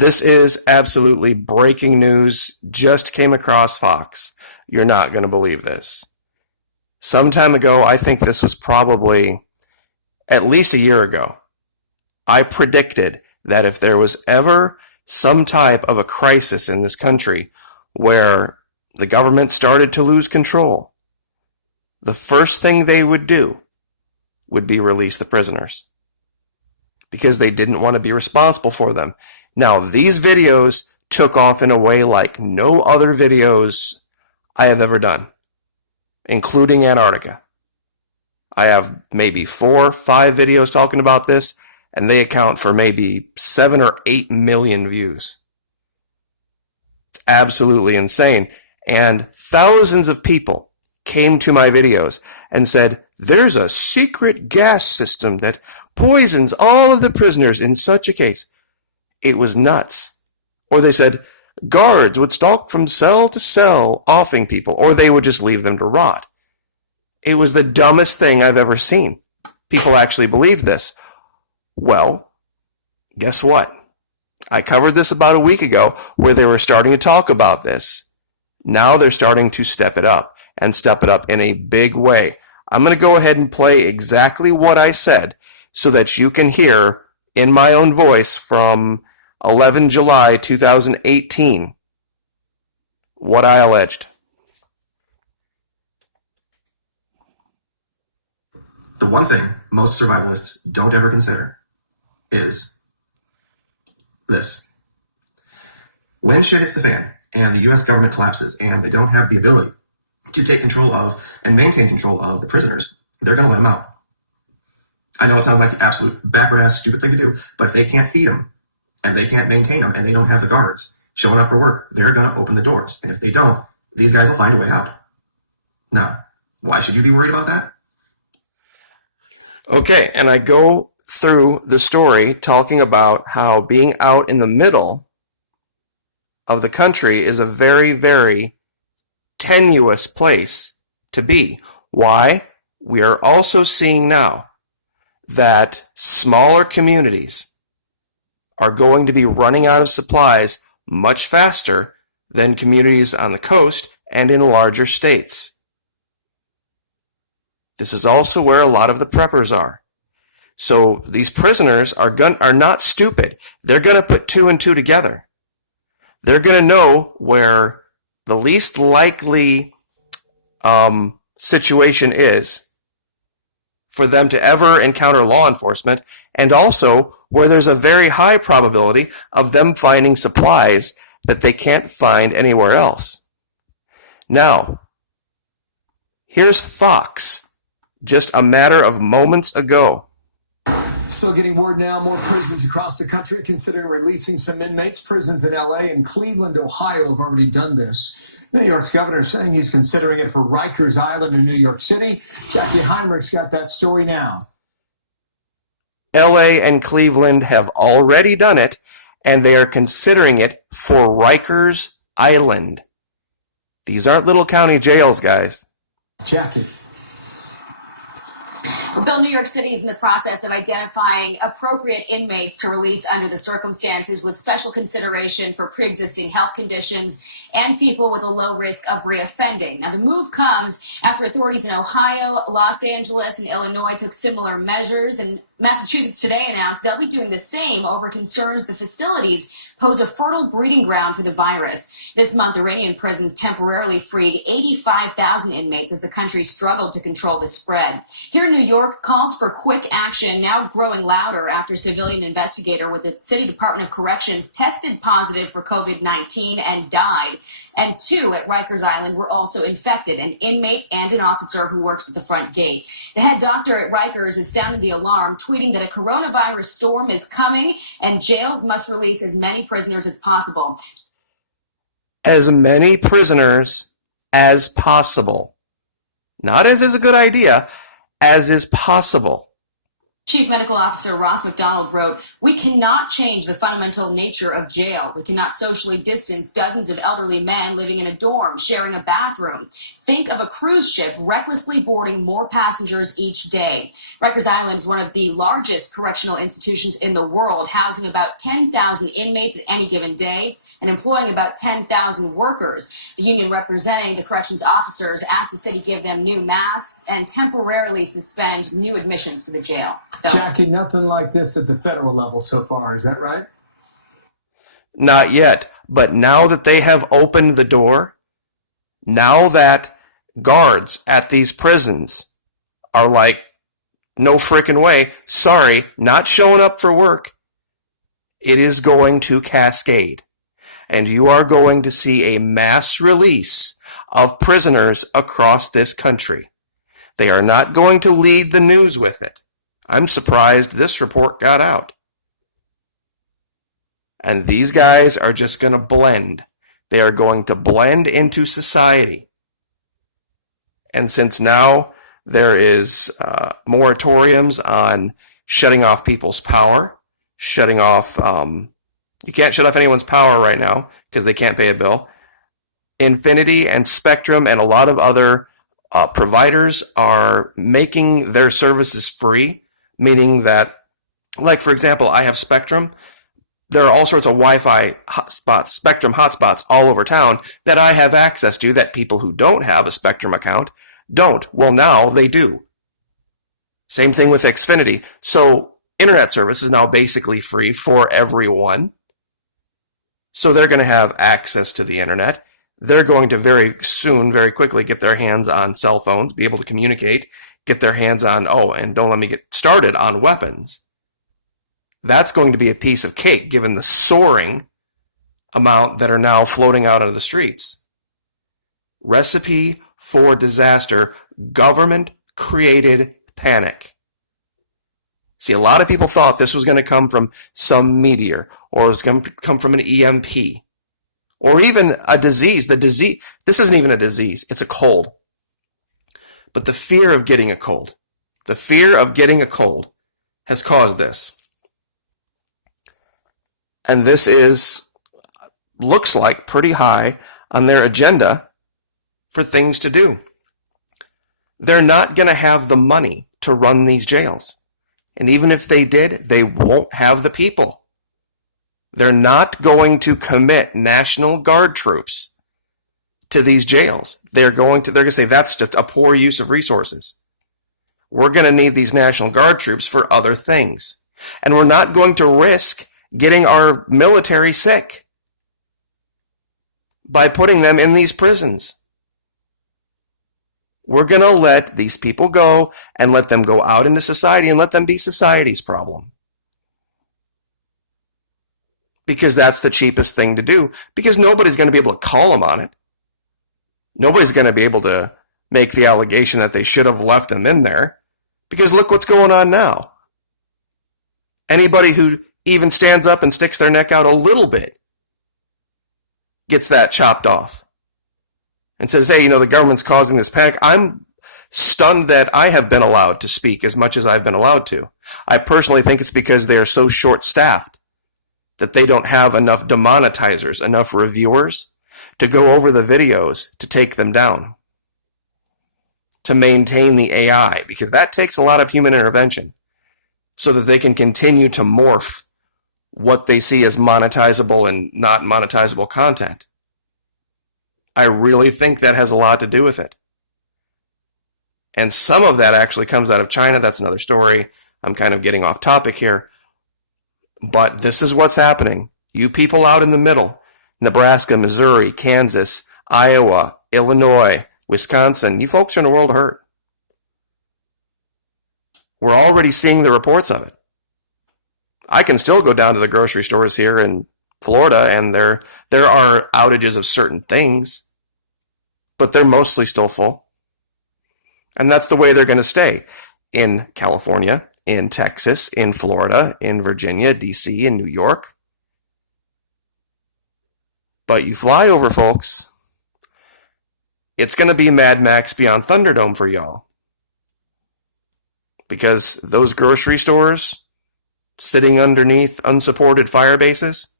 This is absolutely breaking news. Just came across Fox. You're not going to believe this. Some time ago, I think this was probably at least a year ago, I predicted that if there was ever some type of a crisis in this country where the government started to lose control, the first thing they would do would be release the prisoners because they didn't want to be responsible for them. Now, these videos took off in a way like no other videos I have ever done, including Antarctica. I have maybe 4 or 5 videos talking about this, and they account for maybe 7 or 8 million views. It's absolutely insane. And thousands of people came to my videos and said, there's a secret gas system that poisons all of the prisoners in such a case. It was nuts. Or they said, guards would stalk from cell to cell, offing people, or they would just leave them to rot. It was the dumbest thing I've ever seen. People actually believed this. Well, guess what? I covered this about a week ago where they were starting to talk about this. Now they're starting to step it up and step it up in a big way. I'm going to go ahead and play exactly what I said so that you can hear in my own voice from 11 July 2018 what I alleged. The one thing most survivalists don't ever consider is this. When shit hits the fan and the U.S. government collapses and they don't have the ability to take control of and maintain control of the prisoners, they're going to let them out. I know it sounds like the absolute backward-ass stupid thing to do, but if they can't feed them and they can't maintain them and they don't have the guards showing up for work, they're going to open the doors. And if they don't, these guys will find a way out. Now, why should you be worried about that? Okay, and I go through the story talking about how being out in the middle of the country is a very, very tenuous place to be. Why? We are also seeing now that smaller communities are going to be running out of supplies much faster than communities on the coast and in larger states. This is also where a lot of the preppers are. So these prisoners are not stupid. They're going to put 2 and 2 together. They're going to know where the least likely situation is for them to ever encounter law enforcement, and also where there's a very high probability of them finding supplies that they can't find anywhere else. Now, here's Fox, just a matter of moments ago. So getting word now, more prisons across the country considering releasing some inmates. Prisons in LA and Cleveland, Ohio have already done this. New York's governor saying he's considering it for Rikers Island in New York City. Jackie Heinrich's got that story now. LA and Cleveland have already done it, and they are considering it for Rikers Island. These aren't little county jails, guys. Jackie. Well, Bill, New York City is in the process of identifying appropriate inmates to release under the circumstances with special consideration for pre-existing health conditions and people with a low risk of reoffending. Now, the move comes after authorities in Ohio, Los Angeles, and Illinois took similar measures, and Massachusetts today announced they'll be doing the same over concerns the facilities pose a fertile breeding ground for the virus. This month, Iranian prisons temporarily freed 85,000 inmates as the country struggled to control the spread. Here in New York, calls for quick action now growing louder after a civilian investigator with the City Department of Corrections tested positive for COVID-19 and died. And 2 at Rikers Island were also infected, an inmate and an officer who works at the front gate. The head doctor at Rikers is sounding the alarm, tweeting that a coronavirus storm is coming and jails must release as many prisoners as possible. As many prisoners as possible. Not as is a good idea, as is possible. Chief Medical Officer Ross McDonald wrote, "We cannot change the fundamental nature of jail. We cannot socially distance dozens of elderly men living in a dorm, sharing a bathroom. Think of a cruise ship recklessly boarding more passengers each day. Rikers Island is one of the largest correctional institutions in the world, housing about 10,000 inmates at any given day and employing about 10,000 workers. The union representing the corrections officers asked the city give them new masks and temporarily suspend new admissions to the jail. Jackie, nothing like this at the federal level so far, is that right? Not yet, but now that they have opened the door, now that guards at these prisons are like, no frickin' way, sorry, not showing up for work, it is going to cascade. And you are going to see a mass release of prisoners across this country. They are not going to lead the news with it. I'm surprised this report got out. And these guys are just going to blend. They are going to blend into society. And since now there is moratoriums on shutting off people's power, shutting off, you can't shut off anyone's power right now because they can't pay a bill. Infinity and Spectrum and a lot of other providers are making their services free, meaning that, like, for example, I have Spectrum. There are all sorts of Wi-Fi hotspots, Spectrum hotspots all over town that I have access to that people who don't have a Spectrum account don't. Well, now they do. Same thing with Xfinity. So internet service is now basically free for everyone. So they're going to have access to the internet. They're going to very soon, very quickly get their hands on cell phones, be able to communicate, get their hands on, and don't let me get started on weapons. That's going to be a piece of cake given the soaring amount that are now floating out into the streets. Recipe for disaster, government-created panic. See, a lot of people thought this was going to come from some meteor, or it was going to come from an EMP, or even a disease. This isn't even a disease, it's a cold. But the fear of getting a cold, has caused this. And this looks like pretty high on their agenda for things to do. They're not going to have the money to run these jails. And even if they did, they won't have the people. They're not going to commit National Guard troops to these jails. They're going to say that's just a poor use of resources. We're going to need these National Guard troops for other things. And we're not going to risk getting our military sick by putting them in these prisons. We're going to let these people go and let them go out into society and let them be society's problem. Because that's the cheapest thing to do. Because nobody's going to be able to call them on it. Nobody's going to be able to make the allegation that they should have left them in there. Because look what's going on now. Anybody who even stands up and sticks their neck out a little bit gets that chopped off and says, hey, the government's causing this panic. I'm stunned that I have been allowed to speak as much as I've been allowed to. I personally think it's because they are so short-staffed that they don't have enough demonetizers, enough reviewers to go over the videos to take them down, to maintain the AI, because that takes a lot of human intervention so that they can continue to morph what they see as monetizable and not monetizable content. I really think that has a lot to do with it. And some of that actually comes out of China. That's another story. I'm kind of getting off topic here. But this is what's happening. You people out in the middle, Nebraska, Missouri, Kansas, Iowa, Illinois, Wisconsin, you folks are in a world of hurt. We're already seeing the reports of it. I can still go down to the grocery stores here in Florida, and there are outages of certain things, but they're mostly still full. And that's the way they're going to stay in California, in Texas, in Florida, in Virginia, D.C., in New York. But you fly over, folks, it's going to be Mad Max Beyond Thunderdome for y'all. Because those grocery stores sitting underneath unsupported fire bases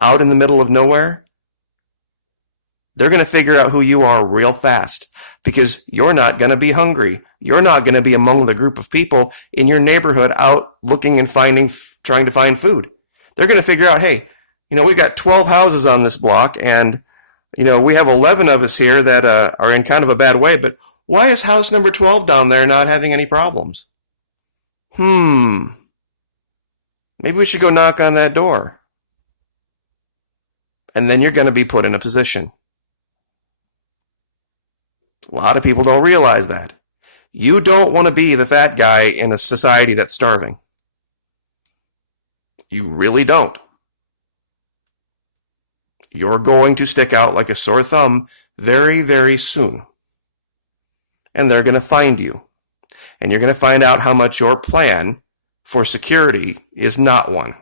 out in the middle of nowhere, They're going to figure out who you are real fast because you're not going to be hungry. You're not going to be among the group of people in your neighborhood out looking and trying to find food. They're going to figure out, hey, we've got 12 houses on this block and, we have 11 of us here that are in kind of a bad way, but why is house number 12 down there not having any problems? Maybe we should go knock on that door. And then you're going to be put in a position. A lot of people don't realize that. You don't want to be the fat guy in a society that's starving. You really don't. You're going to stick out like a sore thumb very, very soon. And they're going to find you. And you're going to find out how much your plan for security is not one.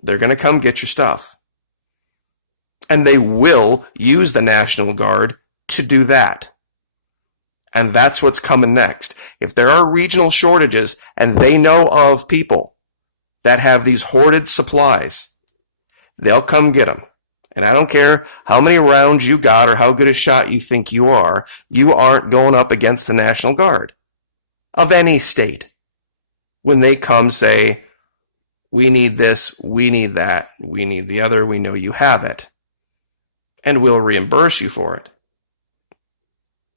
They're going to come get your stuff. And they will use the National Guard to do that. And that's what's coming next. If there are regional shortages and they know of people that have these hoarded supplies, they'll come get them. And I don't care how many rounds you got or how good a shot you think you aren't going up against the National Guard of any state. When they come say, we need this, we need that, we need the other, we know you have it. And we'll reimburse you for it.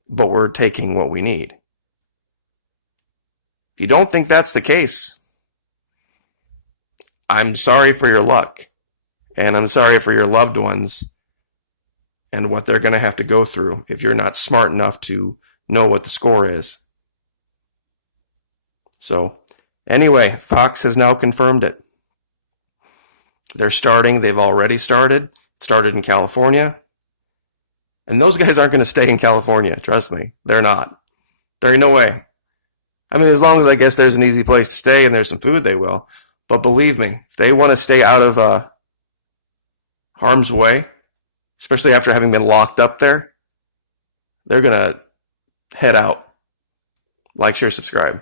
But we're taking what we need. If you don't think that's the case, I'm sorry for your luck. And I'm sorry for your loved ones and what they're going to have to go through if you're not smart enough to know what the score is. So, anyway, Fox has now confirmed it. They're starting. They've already started. It started in California. And those guys aren't going to stay in California. Trust me. They're not. There ain't no way. I mean, as long as I guess there's an easy place to stay and there's some food, they will. But believe me, if they want to stay out of harm's way, especially after having been locked up there, they're going to head out. Like, share, subscribe.